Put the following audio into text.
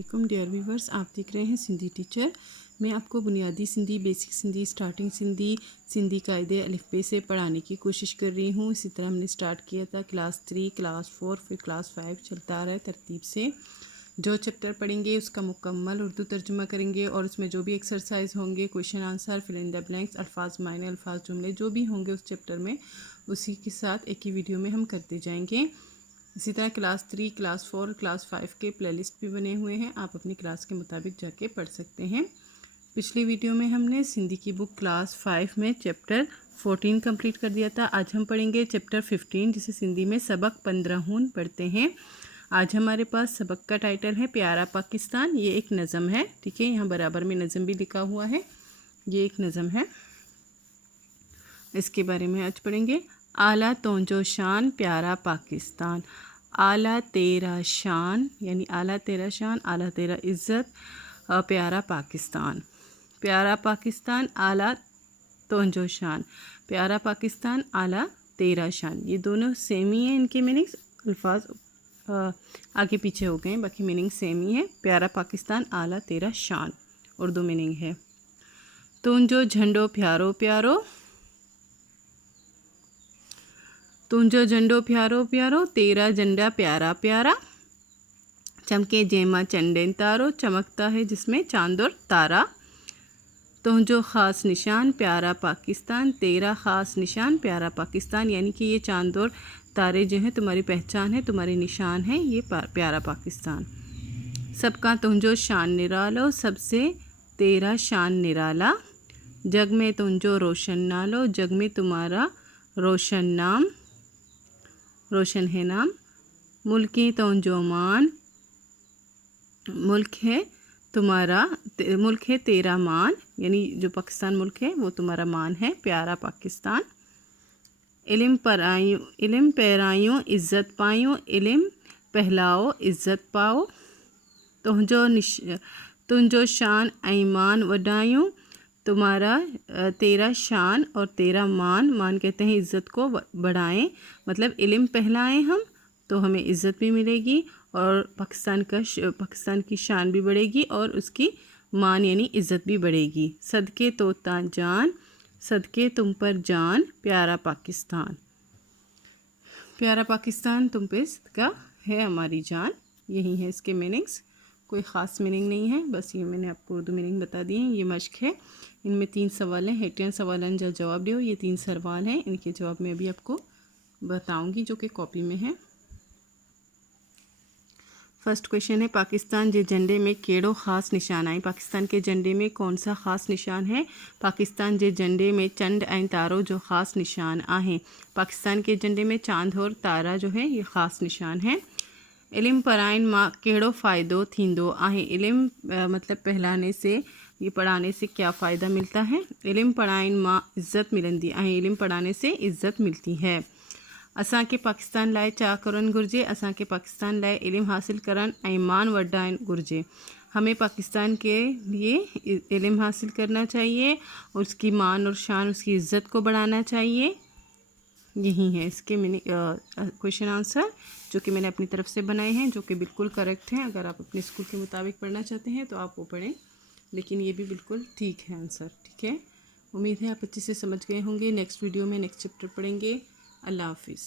अस्सलामुअलैकुम dear viewers, आप देख रहे हैं सिंधी टीचर। मैं आपको बुनियादी सिंधी, बेसिक सिंधी, स्टार्टिंग सिंधी, सिंधी कायदे अलिफ़बे से पढ़ाने की कोशिश कर रही हूँ। इसी तरह हमने स्टार्ट किया था क्लास 3, क्लास 4, फिर क्लास 5 चलता आ रहा है तरतीब से। जो चैप्टर पढ़ेंगे उसका मुकम्मल उर्दू तर्जुमा करेंगे और उसमें जो भी एक्सरसाइज होंगे, question answer, fill in the blanks, अल्फाज मायने, अल्फाज जुमले जो भी होंगे उस चैप्टर में, उसी के साथ एक ही वीडियो में हम करते जाएंगे। इसी तरह क्लास 3, क्लास 4, क्लास 5 के प्लेलिस्ट भी बने हुए हैं, आप अपनी क्लास के मुताबिक जाके पढ़ सकते हैं। पिछली वीडियो में हमने सिंधी की बुक क्लास 5 में चैप्टर 14 कंप्लीट कर दिया था। आज हम पढ़ेंगे चैप्टर 15, जिसे सिंधी में सबक 15 पढ़ते हैं। आज हमारे पास सबक का टाइटल है प्यारा पाकिस्तान। ये एक नज़म है, ठीक है, यहाँ बराबर में नज़म भी लिखा हुआ है। ये एक नज़म है, इसके बारे में आज पढ़ेंगे। आला तोंजो शान प्यारा पाकिस्तान। आला तेरा शान यानी आला तेरा शान, आला तेरा इज़्ज़त, प्यारा पाकिस्तान। प्यारा पाकिस्तान, आला तोंजो शान। प्यारा पाकिस्तान, आला तेरा शान, ये दोनों सेम ही हैं। इनके मीनिंग्स अल्फाज आगे पीछे हो गए, बाकी मीनिंग सेम ही है। प्यारा पाकिस्तान, आला तेरा शान, उर्दू मीनिंग है तुंजो झंडो प्यारो प्यारो। तुंजो झंडो प्यारो प्यारो, तेरा झंडा प्यारा प्यारा। चमके जेमा चंडेन तारो, चमकता है जिसमें चांद और तारा। तुंजो ख़ास निशान प्यारा पाकिस्तान, तेरा ख़ास निशान प्यारा पाकिस्तान, यानी कि ये चांद और तारे जो हैं तुम्हारी पहचान है, तुम्हारे निशान हैं, ये प्यारा पाकिस्तान। सबका तुंजो शान निरालो, सबसे तेरा शान निराला। जग में तुंजो रोशन नालो, जग में तुम्हारा रोशन नाम, रोशन है नाम। मुल्की तुंजो मान, मुल्क है तुम्हारा, मुल्क है तेरा मान, यानी जो पाकिस्तान मुल्क है वो तुम्हारा मान है, प्यारा पाकिस्तान। इल्म परायूं, इल्म पैरायूं इज़्ज़त पायूं, इल्म पहलाओ इज़्ज़त पाओ। तुंजो शान ईमान वडायूं, तुम्हारा तेरा शान और तेरा मान, मान कहते हैं इज़्ज़त को बढ़ाएं, मतलब इल्म पहलाएं हम तो हमें इज़्ज़त भी मिलेगी और पाकिस्तान की शान भी बढ़ेगी और उसकी मान यानी इज़्ज़त भी बढ़ेगी। सदके तोता जान, सदके तुम पर जान प्यारा पाकिस्तान। प्यारा पाकिस्तान तुम पे सदका है हमारी जान, यही है इसके मीनिंग्स। कोई ख़ास मीनिंग नहीं है, बस ये मैंने आपको उर्दू मीनिंग बता दिए हैं। ये मश्क है, इनमें 3 सवाल हैं, हेटियन सवालन जो जवाब दो। ये 3 सवाल हैं, इनके जवाब मैं अभी आपको बताऊंगी जो कि कॉपी में है। फर्स्ट क्वेश्चन है पाकिस्तान जे झंडे में केड़ो ख़ास निशान आहे। पाकिस्तान के झंडे में कौन सा ख़ास निशान है। पाकिस्तान जे झंडे में चंड ऐं तारो जो ख़ास निशान आहे। पाकिस्तान के झंडे में चांद और तारा जो है ये ख़ास निशान है। इल्म पराइन मां केड़ो फ़ायदो थींदो आहे। इल्म मतलब पहलाने से, ये पढ़ाने से क्या फ़ायदा मिलता है। इल्म पढ़ाइन मां इज़्ज़त मिलंदी आहे, इल्म पढ़ाने से इज़्ज़त मिलती है। असां के पाकिस्तान लाए चा करण घुर्जे, असां के पाकिस्तान लाए इल्म हासिल करण ऐं मान वधाइण घुर्जे। हमें पाकिस्तान के लिए इल्म हासिल करना चाहिए और उसकी मान और शान, उसकी इज़्ज़त को बढ़ाना चाहिए। यही है इसके क्वेश्चन आंसर जो कि मैंने अपनी तरफ से बनाए हैं, जो कि बिल्कुल करेक्ट हैं। अगर आप अपने स्कूल के मुताबिक पढ़ना चाहते हैं तो आप वो पढ़ें, लेकिन ये भी बिल्कुल ठीक है आंसर, ठीक है। उम्मीद है आप अच्छे से समझ गए होंगे। नेक्स्ट वीडियो में नेक्स्ट चैप्टर पढ़ेंगे। अल्लाह हाफिज़।